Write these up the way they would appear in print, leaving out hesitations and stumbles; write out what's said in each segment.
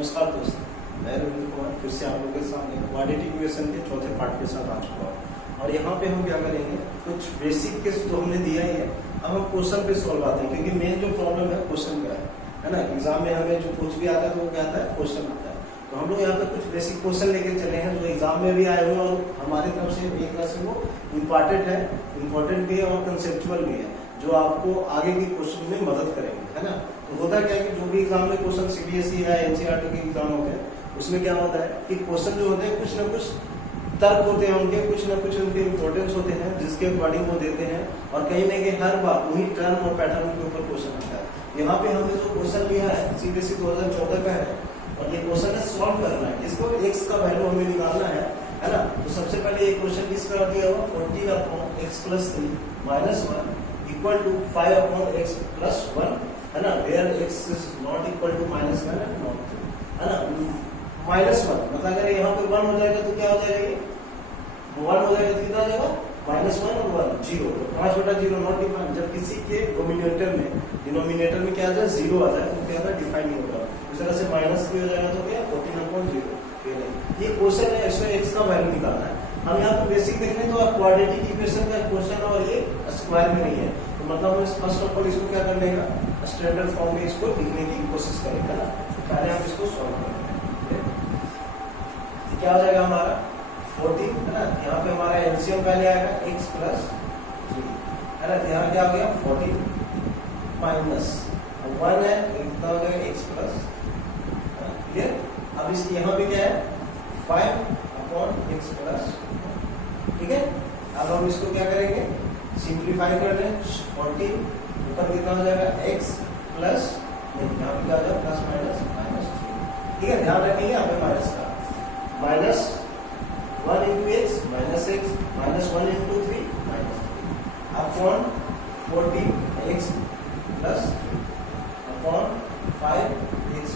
नमस्कार दोस्तों, मैं रविंद्र कुमार फिर से आप लोगों के सामने क्वाड्रेटिक इक्वेशन के चौथे पार्ट के साथ आ चुका हूँ। और यहाँ पे हम क्या करेंगे, कुछ बेसिक के जो हमने दिया ही है, अब हम क्वेश्चन पे सॉल्व आते हैं, क्योंकि मेन जो प्रॉब्लम है क्वेश्चन का है ना। एग्जाम में हमें जो कुछ भी आता है तो वो क्या आता है, क्वेश्चन आता है। तो हम लोग यहाँ पे कुछ बेसिक क्वेश्चन लेके चले हैं जो एग्जाम में भी आए हुए हैं और हमारी तरफ से एक तरह से वो इम्पोर्टेंट भी है और कंसेप्चुअल भी है, जो आपको आगे के क्वेश्चन में मदद करेंगे, है ना। तो होता क्या है कि जो भी एग्जाम में क्वेश्चन सीबीएसई या एनसीईआरटी के एग्जाम होते हैं, उसमें क्या होता है कि क्वेश्चन जो होते हैं कुछ ना कुछ तर्क होते हैं उनके, कुछ ना कुछ उनके इंपॉर्टेंस होते हैं जिसके अकॉर्डिंग वो देते हैं, और कहीं ना कहीं हर बार वही टर्म और पैटर्न के ऊपर क्वेश्चन आता है। यहाँ पे हमने जो क्वेश्चन लिया है सीबीएसई 2014 का है, और ये क्वेश्चन है सॉल्व करना है, इसको x का वैल्यू हमें निकालना है ना। तो सबसे पहले ये क्वेश्चन किस तरह दिया हुआ, 14/x+3 -1 इक्वल टू 5/x+1, है ना, where x is not equal to -1 and not 2, है ना। -1 मतलब अगर यहाँ पे 1 हो जाएगा तो क्या हो जाएगा, ये 1 हो जाएगा तो कितना आ जाएगा, -1 और 1 0, तो 5/0 नॉट डिफाइंड। जब किसी के डिनोमिनेटर में क्या आ जाए, 0 आ जाए तो क्या होगा, डिफाइन नहीं होगा। इस तरह से -3 हो जाएगा तो क्या 14/0। ये क्वेश्चन है, इसमें x का वैल्यू निकालना है। हम यहाँ पे बेसिक देख रहे हैं तो क्वाड्रेटिक इक्वेशन का क्वेश्चन और ये स्क्वायर में नहीं है, तो मतलब हम फर्स्ट ऑफ ऑल इसको क्या कर लेगा, स्टैंडर्ड फॉर्म में इसको लिखने की कोशिश करेंगे ना। पहले हम इसको सॉल्व करेंगे, क्या हो जाएगा हमारा 14, है ना। यहाँ पे हमारा एलसीएम पहले आएगा x+3, है ना। यहाँ क्या हो गया 14 माइनस 1 है, कितना हो गया x+, क्लियर। अब इस यहाँ पे क्या है 5/x+, ठीक है। अब हम इसको क्या करेंगे, सिंप्लीफाई कर लें, 14 ऊपर कितना हो जाएगा x प्लस, यहाँ पे क्या हो जाएगा प्लस -3, ठीक है। ध्यान रखिए यहाँ पे माइनस का, -1 into x -x -1 into 3 -3 upon 14x plus upon 5x+।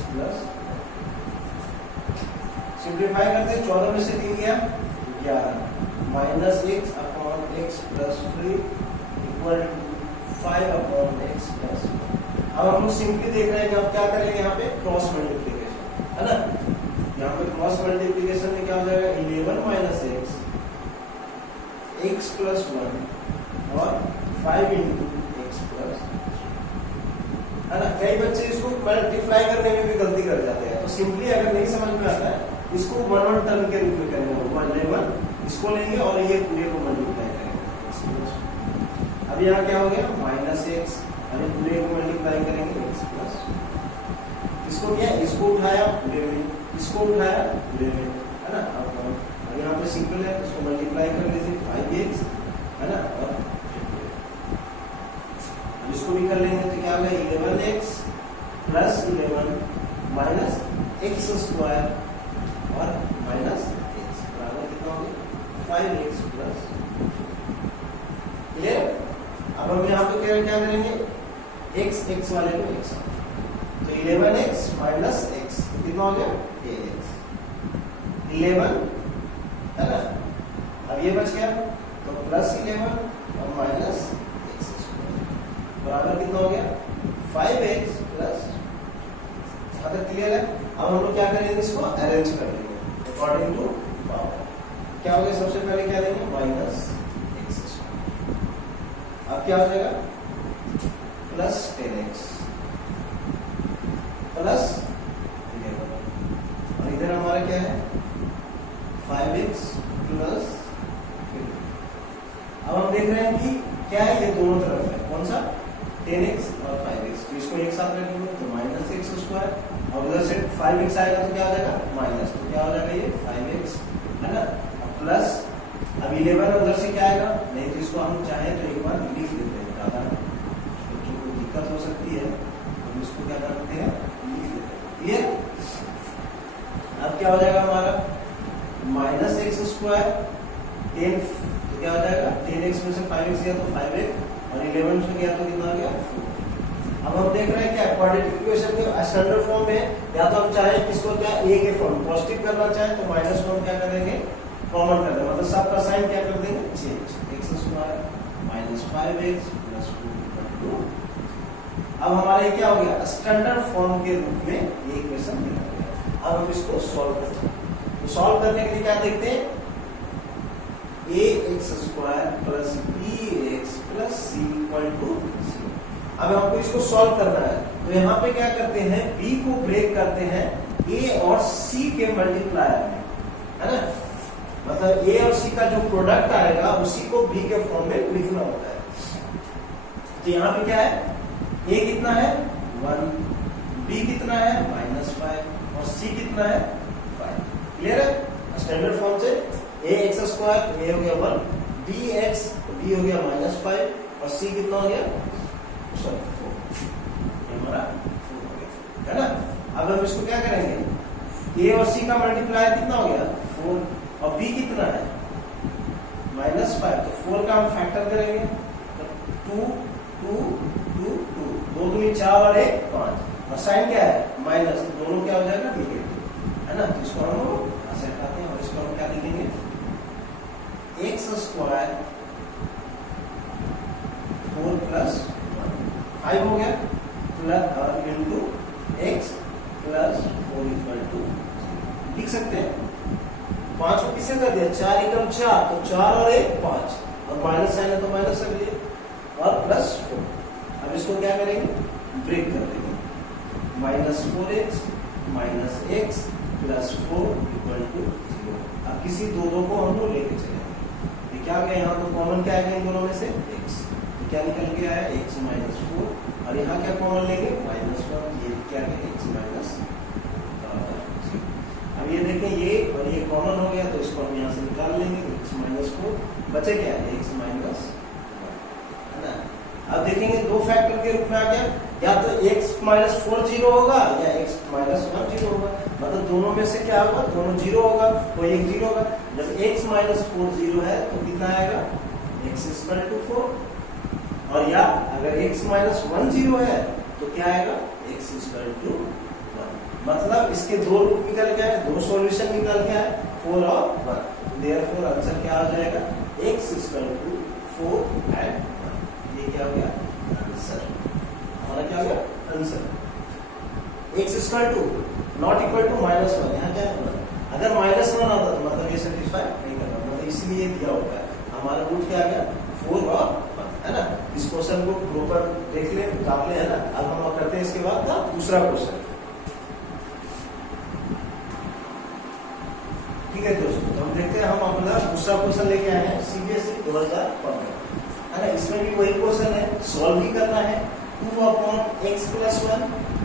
Simplify करते हैं, 14 में से 3 गया 11, -x upon x+3 equal to 5/x+। अब हम लोग सिंपली देख रहे हैं कि अब क्या करेंगे, यहाँ पे क्रॉस मल्टीप्लीकेशन, है ना। यहाँ पे क्रॉस मल्टीप्लीकेशन में क्या हो जाएगा, 11 - x+1 और 5 into x+, है ना। कई बच्चे इसको मल्टीप्लाई करने में भी गलती कर जाते हैं, तो सिंपली अगर नहीं समझ में आता है इसको 1 टर्म के रूप में करेंगे, 11 इसको लेंगे और ये पूरे को मल्टीप्लाई करेंगे। अब यहाँ क्या हो गया -x, अभी पूरे को मल्टीप्लाई करेंगे x+, इसको क्या, इसको उठाया पूरे में, इसको उठाया पूरे में, है ना। अब यहाँ पे सिंपल है, इसको मल्टीप्लाई कर लीजिए 5x, है ना, और इसको भी कर लेंगे तो क्या होगा 11x + 11 माइनस x² और माइनस x बराबर कितना हो गया 5x+, क्लियर। अब हम यहाँ पे क्या करेंगे, x वाले को x, तो 11x माइनस x कितना हो गया 10x, 11, है ना। अब ये बच गया तो +11 और माइनस बराबर कितना हो गया 5x+, क्लियर है। अब हम लोग क्या करेंगे, इसको अरेंज कर लेंगे अकॉर्डिंग टू पावर। क्या हो गया, सबसे पहले क्या लेंगे -x², अब क्या हो जाएगा +10x +11, और इधर हमारा क्या है 5x+। अब हम देख रहे हैं कि क्या है, ये दोनों तरफ है, कौन सा 10x और 5x, तो इसको एक साथ रखेंगे तो -x², और उधर से 5x आएगा तो क्या हो जाएगा माइनस, तो क्या हो जाएगा ये 5x, है ना, प्लस। अब 11 उधर से क्या आएगा, नहीं तो इसको हम चाहे तो एक बार लिख देते हैं, ज्यादा बच्चों को दिक्कत हो सकती है, हम इसको क्या करते हैं लिख देते हैं, क्लियर। अब क्या हो जाएगा हमारा -x², 10, तो क्या हो जाएगा 10x में से 5x गया तो 5x, और 11 से गया तो कितना आ गया 4। अब हम देख रहे हैं क्या क्वाड्रेटिक इक्वेशन के स्टैंडर्ड फॉर्म में, या तो हम चाहें किसको क्या a के फॉर्म पॉजिटिव करना चाहें तो -1 क्या करेंगे, कॉमन कर देंगे, मतलब सबका साइन क्या कर देंगे चेंज, x² - 5x + 4 अब हमारा ये क्या हो गया, स्टैंडर्ड फॉर्म के रूप में ये इक्वेशन लिखा गया। अब हम इसको सॉल्व करते हैं। तो सॉल्व करने के लिए क्या देखते हैं, ax² प्लस bx plus c equal to 0। अब हमको इसको सॉल्व करना है, तो यहाँ पे क्या करते हैं, b को ब्रेक करते हैं a और c के मल्टीप्लायर में, है ना। मतलब a और c का जो प्रोडक्ट आएगा उसी को b के फॉर्म में लिखना होता है। तो यहाँ पे क्या है, a कितना है 1, b कितना है -5 और c कितना है 5। क्लियर है। स्टैंडर्ड फॉर्म से ax² a हो गया 1, bx b हो गया -5 और c कितना हो गया 4, ये हमारा 4 हो गया, है ना। अब हम इसको क्या करेंगे, a और c का मल्टीप्लायर कितना हो गया 4 और b कितना है -5, तो 4 का हम फैक्टर करेंगे, तो 2 2 2 2 2 दूनी 4 और 1 5 और साइन क्या है माइनस, दोनों क्या हो जाएगा नेगेटिव, है ना। इसको हम ऐसे हटाते हैं और इसको हम क्या लिखेंगे, x² 4 प्लस 5 हो गया plus into x plus 4 equal to, लिख सकते हैं 5 को किससे कर दिया, 4 एकम 4, तो 4 और 1 5 और माइनस साइन है तो माइनस कर दिए और प्लस 4। अब इसको क्या करेंगे, ब्रेक कर देंगे, -4x minus x plus 4 equal to 0। अब किसी दो को हम लोग लेके चलेंगे, ये क्या गया, यहाँ तो कॉमन क्या है इन दोनों में से x, तो क्या निकल गया है x -4 और यहाँ क्या कॉमन लेंगे -1, ये क्या है x माइनस। अब ये देखें ये और ये कॉमन हो गया, तो इसको हम यहाँ से निकाल लेंगे, x -4 बचे क्या है x -1, है ना। अब देखेंगे दो फैक्टर के रूप में आ गया, या तो x -4 0 होगा या x -1 0 होगा, मतलब दोनों में से क्या होगा, दोनों 0 होगा, कोई एक 0 होगा। जब x -4 0 है तो कितना आएगा x = 4, और या अगर x -1 0 है तो क्या आएगा x = 1। मतलब इसके दो रूप निकल गया है, दो सॉल्यूशन निकल गया है 4 और 1, देयरफॉर आंसर क्या आ जाएगा x = 4 and 1। ये क्या हो गया आंसर, हमारा क्या हो गया आंसर। x = -1, यहाँ क्या है, अगर -1 आता तो मतलब ये सेटिस्फाई नहीं करता, मतलब इसलिए दिया होता है। हमारा रूट क्या आ गया 4 और 1, है ना। इस क्वेश्चन को प्रॉपर देख ले, उतार ले, है ना। अब हम करते हैं इसके बाद का दूसरा क्वेश्चन। ठीक है दोस्तों, तो हम देखते हैं, हम अपना दूसरा क्वेश्चन लेके आए हैं CBSE 2015, है ना। इसमें भी वही क्वेश्चन है, सॉल्व भी करना है। 2/x + 1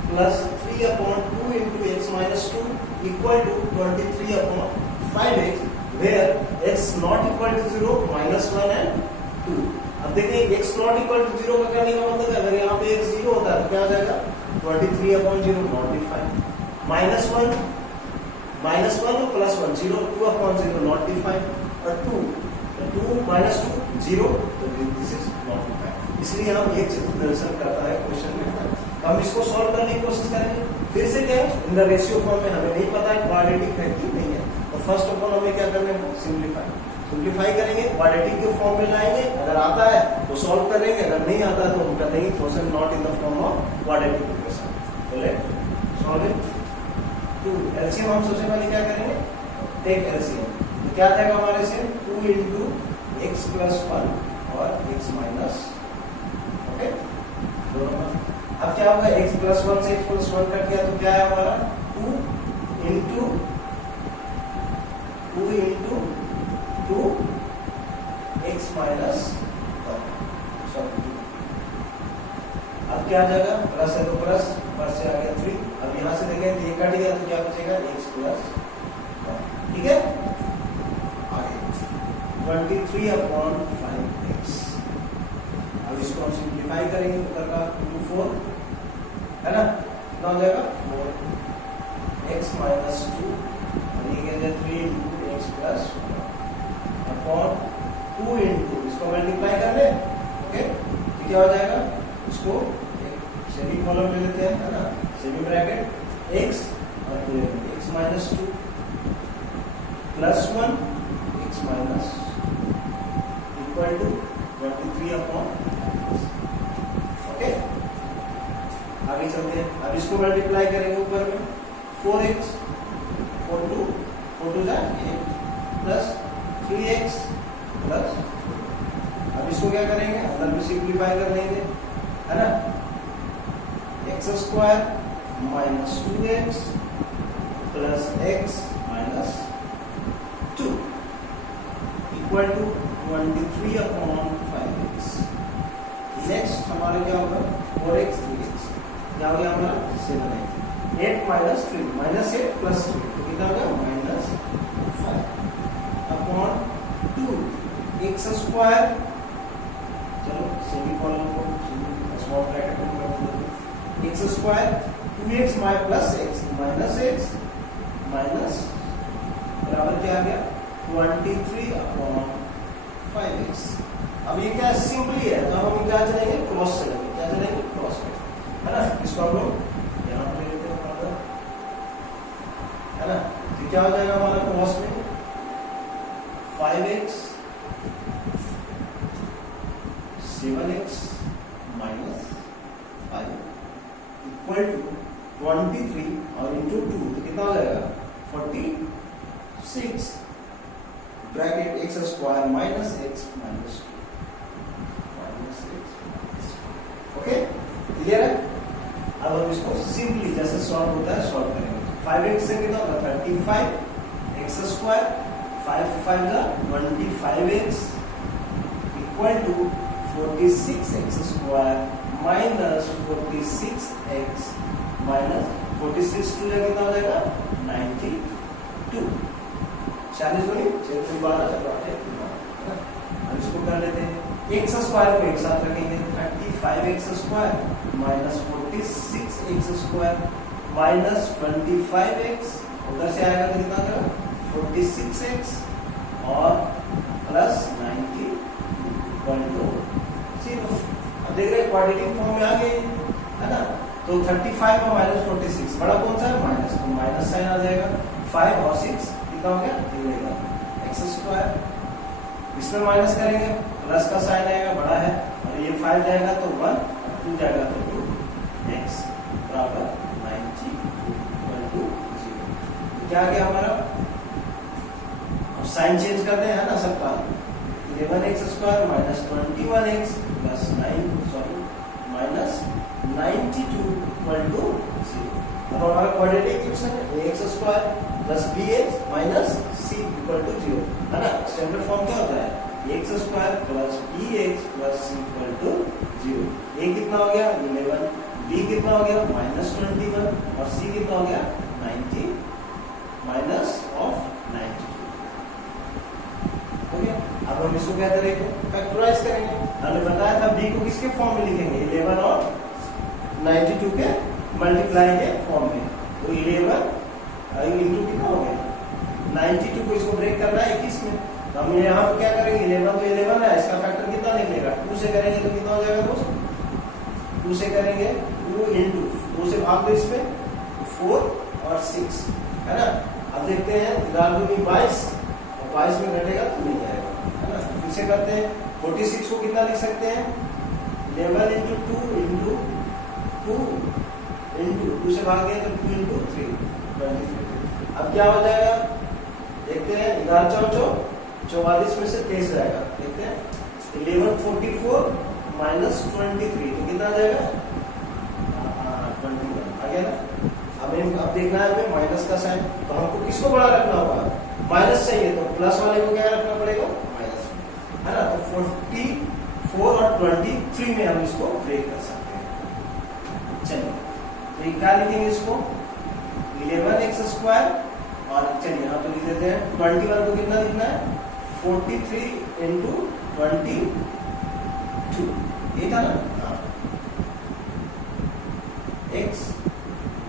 plus 3/2 into x - 2 equal to 23/5x where x not equal to 0, -1 and 2। अब देखिए x not equal to 0 का करने का मतलब है, अगर यहाँ पे x 0 होता है तो क्या हो जाएगा 23/0 not defined, -1 और +1 0, 2/0 not defined और 2 2 - 2 0, तो दिस इज नॉट डिफाइंड। इसलिए हम एक मेंशन करता है क्वेश्चन में, हम इसको सॉल्व करने की कोशिश करेंगे। फिर से क्या है, इन द रेशियो फॉर्म में हमें नहीं पता है क्वाड्रेटिक है कि नहीं है, तो फर्स्ट ऑफ ऑल हमें क्या करना है, सिंप्लीफाई करेंगे, क्वाड्रेटिक के फॉर्म में लाएंगे। अगर आता है तो सॉल्व करेंगे, अगर नहीं आता है तो हम कर देंगे question not in the form of quadratic equation. तो लेट सॉल्व इट। तो एलसीएम हम सबसे पहले क्या करेंगे, टेक एलसीएम, तो क्या जाएगा हमारे से 2 into x + 1 और x माइनस, ओके दोनों। अब क्या होगा, x + 1 से x + 1 कट गया तो क्या है हमारा 2 into 2 x माइनस 1। अब क्या आ जाएगा, प्लस है तो प्लस, प्लस से आ गया 3। अब यहां से देखें तो ये कट गया तो क्या बचेगा x + 1, ठीक है। आगे 23/5x। अब इसको हम सिंप्लीफाई करेंगे तो करगा 2 4, है ना, कितना हो जाएगा 4x - 2 और ये क्या है 3 into x + 1 अपॉन 2 into, इसको मल्टीप्लाई कर ले, ओके, तो क्या हो जाएगा, इसको एक सेमी कॉलम ले लेते हैं, है ना, सेमी ब्रैकेट x और फिर x - 2 + 1 x minus equal to 23/5। Okay, आगे चलते हैं। अब इसको मल्टीप्लाई करेंगे ऊपर में 4x, 4 टू जा 8 प्लस 3x प्लस, अब इसको क्या करेंगे, अंदर भी सिंप्लीफाई कर लेंगे, है ना, x square minus 2x plus x minus 2 equal to 23/5x। Next हमारा क्या होगा, 4x 3x, क्या हो गया हमारा 7x, 8 माइनस 3 माइनस 8 प्लस 3 तो कितना हो गया माइनस 5/2 x स्क्वायर, चलो सेमीकोलन को स्मॉल ब्रैकेट में कर दो, x square 2x plus x minus x minus बराबर क्या आ गया 23/5x। अब ये क्या सिंपली है, तो हम क्या चलेंगे क्रॉस चलेंगे, क्या चलेंगे क्रॉस, है ना, इसको हम लोग यहाँ पे ले लेते हैं, है ना, तो क्या हो जाएगा हमारा क्रॉस में 5x 7x minus 5 equal to 23 और इंटू 2 तो कितना हो जाएगा 46 bracket x square minus x minus 2 okay, clear है। अब हम इसको सिंपली जैसे सॉल्व होता है सॉल्व करेंगे, 5x से कितना होगा 35 x स्क्वायर 5 5 का 25x equal to 46x square minus 46x minus 46 two कितना हो जाएगा 92, 40 बनी 6 12 अब इसको कर लेते हैं, x स्क्वायर को एक साथ रखेंगे 35x square minus 46x square minus 25x, उधर से आएगा तो कितना आएगा 46x और प्लस 90 इक्वल टू 0। अब देख रहे हैं क्वाड्रेटिक फॉर्म में आ गई, है ना, तो 35 और माइनस 46 बड़ा कौन सा है माइनस, तो माइनस साइन आ जाएगा, 5 और 6 कितना हो गया 11 x स्क्वायर, इसमें माइनस करेंगे प्लस का साइन आएगा बड़ा है, और ये 5 जाएगा तो 1 और 2 जाएगा तो 2 x बराबर 90 इक्वल टू 0। क्या आ गया हमारा, अब साइन चेंज करते हैं, है ना, सबका 11x square minus 21x plus 9 minus 92 equal to 0। अब हमारा क्वाड्रेटिक इक्वेशन है ax square plus bx minus c equal to 0, है ना, स्टैंडर्ड फॉर्म क्या होता है x square plus bx plus c equal to 0। a कितना हो गया 11, b कितना हो गया माइनस 21 और c कितना हो गया 90 माइनस ऑफ 92। ओके, अब हम इसको क्या करेंगे फैक्टराइज करेंगे, हमने बताया था b को किसके फॉर्म में लिखेंगे 11 और 92 के मल्टीप्लाई के फॉर्म में, तो 11 इंटू कितना हो गया 92 को इसको ब्रेक करना है 21 में, तो हम यहाँ पे क्या करेंगे 11 तो 11 है, इसका फैक्टर कितना निकलेगा 2 से करेंगे तो कितना हो जाएगा दोस्त 2 से करेंगे 2 इंटू 2 से भाग दो इसमें 4 और 6, है ना। अब देखते हैं 22 और 22 में घटेगा तो नहीं आएगा, है ना, फिर से करते हैं 46 को कितना लिख सकते हैं 11 इंटू 2 इंटू 2 इंटू 2 से भाग दिया तो 2 इंटू 3 23। अब क्या हो जाएगा देखते हैं 11 में से 23 जाएगा, देखते हैं 1144 माइनस 23 तो कितना आ जाएगा 21 आ गया ना। अब देखना है हमें माइनस का साइन, तो हमको किसको बड़ा रखना होगा माइनस चाहिए, तो प्लस वाले को क्या रखना पड़ेगा माइनस, है ना, तो 44 और 23 में हम इसको ब्रेक कर सकते हैं। चलिए तो क्या लिखेंगे इसको 11x स्क्वायर और चलिए यहाँ तो लिख देते हैं 21 को कितना लिखना है 43 इंटू 22, ये था ना, x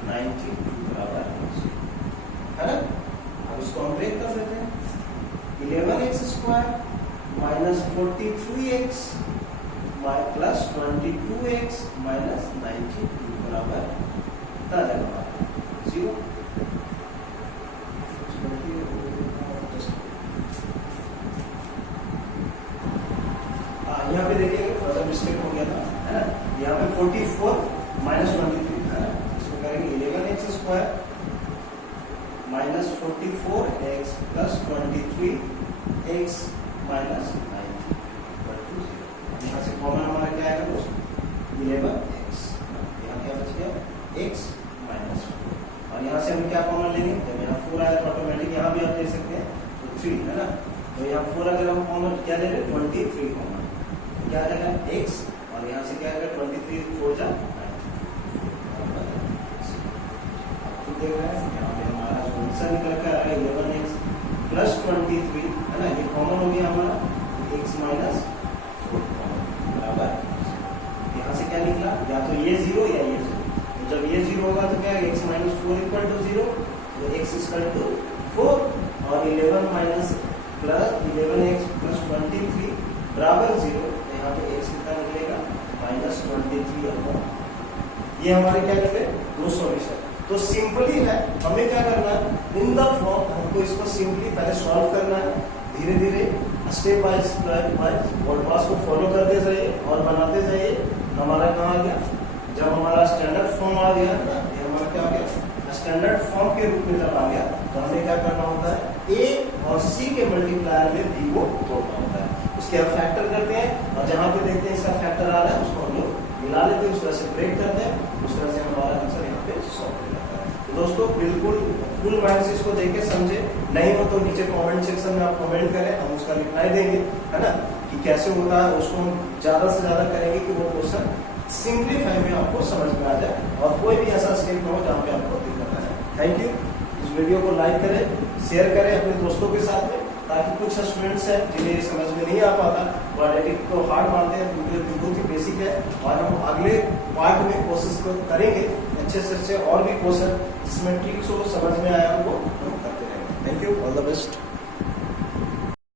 90 बराबर है ना। अब इसको हम ब्रेक कर देते हैं 11x square minus 43x plus 22x minus 92 बराबर 0। यहाँ पे देखिए थोड़ा मिस्टेक हो गया था, है ना, यहाँ पे 44 माइनस 23 है ना, इसको करेंगे 11x square 3x minus 9 equal to 0। यहाँ से कॉमन हमारा क्या आएगा दोस्तों 11x, यहाँ क्या बच गया x माइनस 4। और यहाँ से हम क्या कॉमन लेंगे, जब यहाँ 4 आया तो ऑटोमेटिक यहाँ भी आप ले सकते हैं तो 3 है ना, तो यहाँ 4 अगर हम कॉमन क्या ले रहे 23 कॉमन, क्या आ जाएगा x और यहाँ से क्या आएगा 23 4 जा 9। आप देख रहे हैं यहाँ पे हमारा आंसर निकल कर आ रहा है 11x प्लस 23 है ना, ये कॉमन हो गया हमारा x माइनस 4 बराबर। यहाँ से क्या निकला, या तो ये 0 या ये 0, तो जब ये 0 होगा तो क्या है x माइनस 4 इक्वल टू 0, तो x इक्वल टू 4 और 11 माइनस प्लस 11x प्लस 23 बराबर 0, तो यहाँ पे x कितना निकलेगा माइनस 23। ये हमारे क्या कहते हैं दो सॉल्यूशन। तो सिंपली है, हमें क्या करना है इन द फॉर्म, हमको इसको सिंपली पहले सॉल्व करना है, धीरे धीरे स्टेप बाय स्टेप वर्डपास को फॉलो करते जाइए और बनाते जाइए। हमारा कहाँ आ गया, जब हमारा स्टैंडर्ड फॉर्म आ गया, ये हमारा क्या आ गया स्टैंडर्ड फॉर्म के रूप में जब आ गया, तो हमें क्या करना होता है a और c के मल्टीप्लायर में b को तोड़ना होता है। उसके हम फैक्टर करते हैं और जहां पे देखते हैं इसका फैक्टर आ रहा है उसको हम लोग मिला लेते हैं, उस तरह से ब्रेक करते हैं, उस तरह से हमारा आंसर यहाँ पे सॉल्व हो जाता है। तो दोस्तों बिल्कुल फुल माइंड से इसको देख के समझे, नहीं हो तो नीचे कमेंट सेक्शन में आप कमेंट करें, हम उसका रिप्लाई देंगे है ना, कि कैसे होता है, उसको हम ज्यादा से ज्यादा करेंगे कि वो क्वेश्चन सिंप्लीफाई में आपको समझ में आ जाए और कोई भी ऐसा स्टेप ना हो जहाँ पे आपको दिक्कत आए। Thank you. इस वीडियो को लाइक करें, शेयर करें अपने दोस्तों के साथ में, ताकि कुछ स्टूडेंट्स हैं जिन्हें ये समझ में नहीं आ पाता, क्वाड्रेटिक को हार्ड मानते हैं, क्योंकि बहुत ही बेसिक है और हम अगले पार्ट में कोशिश करेंगे अच्छे से अच्छे और भी क्वेश्चन जिसमें ट्रिक्स हो समझ में आया वो हम करते रहेंगे। Thank you, all the best.